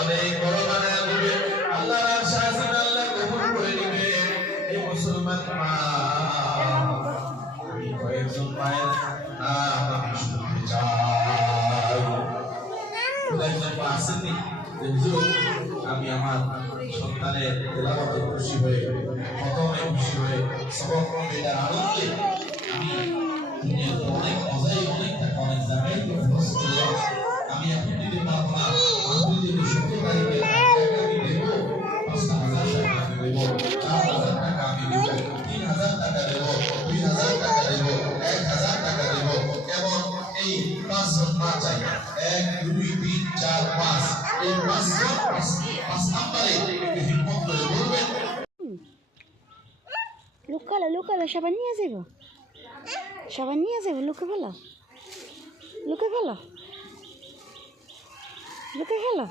অনেক আসেননি আমি আমার সন্তানের এলাকাতে খুশি হয়ে খতমে খুশি হয়ে সবক আনন্দে আমি দুনিয়াতে অনেক মজাই অনেক অনেক পাঁচ পা চাই এক দুই তিন চার পাঁচ এই পাঁচ পাঁচ নাম্বারে একটু হিম্মত করে বলবেন লুকালো সবাই নিয়ে যাইব সবাই নিয়ে যাইব লুকে ফেলো লুকে ফেলো লুকে ফেলো